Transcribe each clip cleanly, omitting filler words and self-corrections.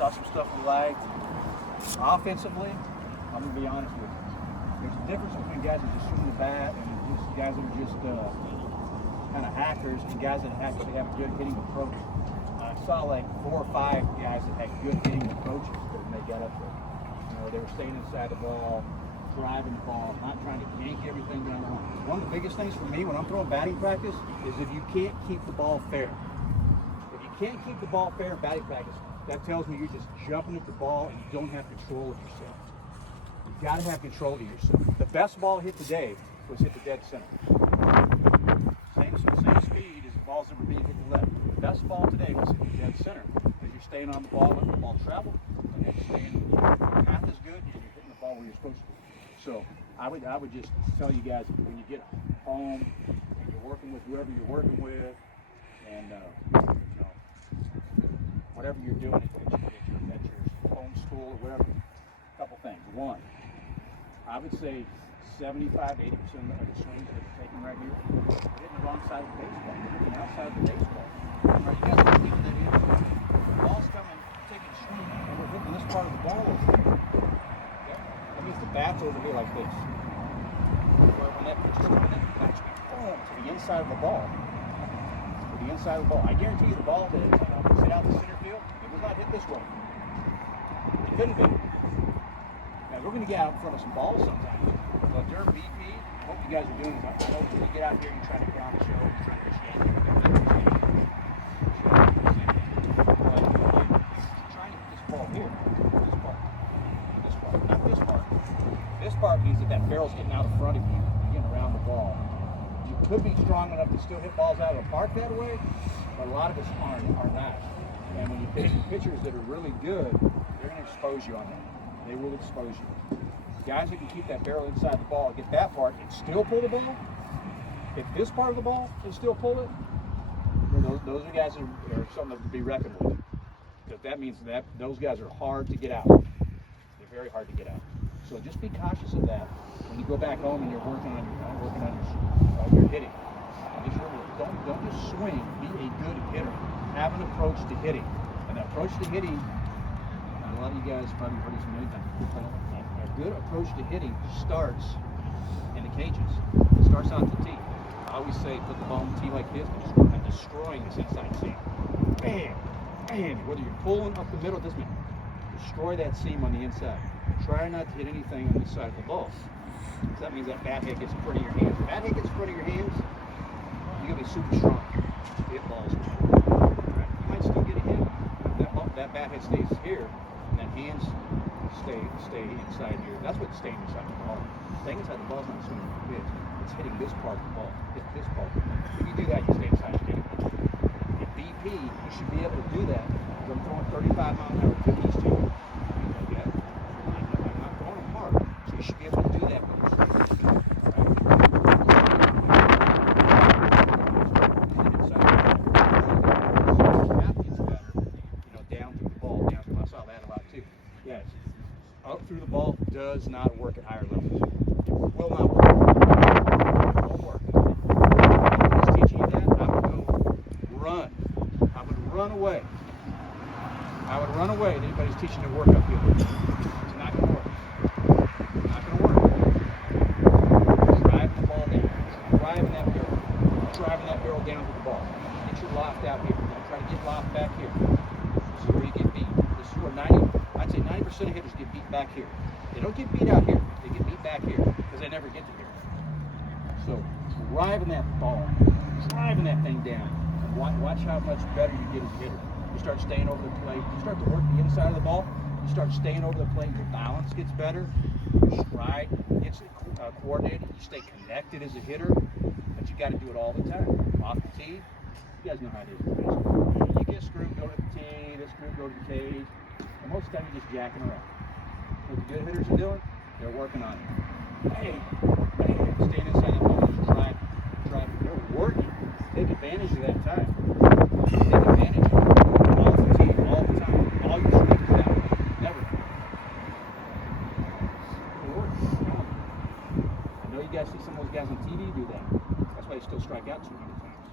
saw some stuff we liked. Offensively, I'm going to be honest with you. There's a difference between guys that just swing the bat and just guys that are just kind of hackers and guys that actually have a good hitting approach. I saw like 4 or 5 guys that had good hitting approaches when they got up there. You know, they were staying inside the ball, driving the ball, not trying to yank everything down the line. One of the biggest things for me when I'm throwing batting practice is if you can't keep the ball fair. If you can't keep the ball fair in batting practice, that tells me you're just jumping at the ball and you don't have control of yourself. You've got to have control of yourself. The best ball hit today was hit the dead center. Same speed as the balls that were being hit to the left. The best ball today was hit the dead center because you're staying on the ball, letting the ball travel, and then you're staying half as good and you're hitting the ball where you're supposed to. So I would just tell you guys when you get home, and you're working with whoever you're working with, and you know, whatever you're doing at your home school or whatever. A couple things. One, I would say 75-80% of the swings that you're taking right here, you're hitting the wrong side of the baseball. You're hitting the outside of the baseball. Right, you guys are keeping that in. The ball's coming, taking a swing, and we're hitting this part of the ball over here. Okay? That means the bat's over here like this. Where when that pitcher's coming in, the bat's boom to the inside of the ball. To the inside of the ball. I guarantee you the ball that was hit out to center field, it was not hit this way. It couldn't be. Now we're going to get out in front of some balls sometimes. But during BP, what you guys are doing is I know when you get out here and you try to ground the show, you're trying to change it. Trying to hit this ball here. This part. This part means that barrel's getting out in front of you, you're getting around the ball. You could be strong enough to still hit balls out of the park that way, but a lot of us are not. And when you pitch pitchers that are really good, they're going to expose you on that. They will expose you. Guys that can keep that barrel inside the ball, get that part, and still pull the ball, hit this part of the ball and still pull it, those are guys that are something to be reckoned with. Because that means that those guys are hard to get out. They're very hard to get out. So just be cautious of that when you go back home and you're working on your hitting. And just remember, don't just swing. Be a good hitter. Have an approach to hitting. And the approach to hitting, a lot of you guys probably heard this many times. A good approach to hitting starts in the cages. It starts out the tee. I always say put the ball on the tee like this and destroying this inside seam. Bam! Bam! Whether you're pulling up the middle, it doesn't matter. Destroy that seam on the inside. Try not to hit anything on this side of the ball. So that means that bat head gets in front of your hands. If that head gets in front of your hands, you're going to be super strong to hit balls. Right? You might still get a hit. That bat head stays here, and then hands stay inside here. That's what's staying inside the ball. Staying inside the ball is not swinging the pitch. It's hitting this part of the ball. Hit this part. If you do that, you stay inside the hitting. In BP, you should be able to do that. Because I'm throwing 35 mile an hour cookies to you. Okay? I'm not throwing them hard. So you should be able to do that with your swing. Up through the ball does not work at higher levels. It will not work. It won't work. If I was teaching you that, I would go run. I would run away. I would run away if anybody's teaching to work uphill. It's not going to work. It's not going to work. Driving the ball down. Driving that barrel down to the ball. Get your loft out here. Don't try to get loft back here. This is where you get beat. This is where I'd say 90% of hitters get beat back here. They don't get beat out here. They get beat back here because they never get to here. So driving that ball, driving that thing down, and watch how much better you get as a hitter. You start staying over the plate. You start to work the inside of the ball. You start staying over the plate. Your balance gets better. Your stride gets coordinated. You stay connected as a hitter. But you got to do it all the time. Off the tee, you guys know how it is. You get screwed, go to the tee. This group go to the cage. And most of the time you're just jacking around. What the good hitters are doing, they're working on it. Hey, staying inside the ball, just drive. They're working. Take advantage of that time. Take advantage of it. All the tee, all the time. All your swings out. Never. It works. I know you guys see some of those guys on TV do that. That's why they still strike out 200 times.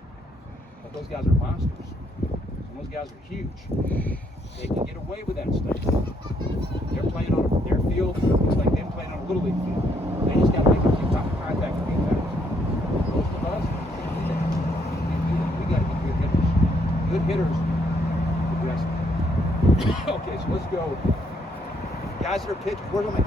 But those guys are monsters. And those guys are huge. They can get away away with that stuff. They're playing on their field. It's like them playing on a little league field. They just got to make a few contact with each other. Most of us, we got to be good hitters. Good hitters aggressive. Okay, so let's go. Guys that are pitching. Where's my guy?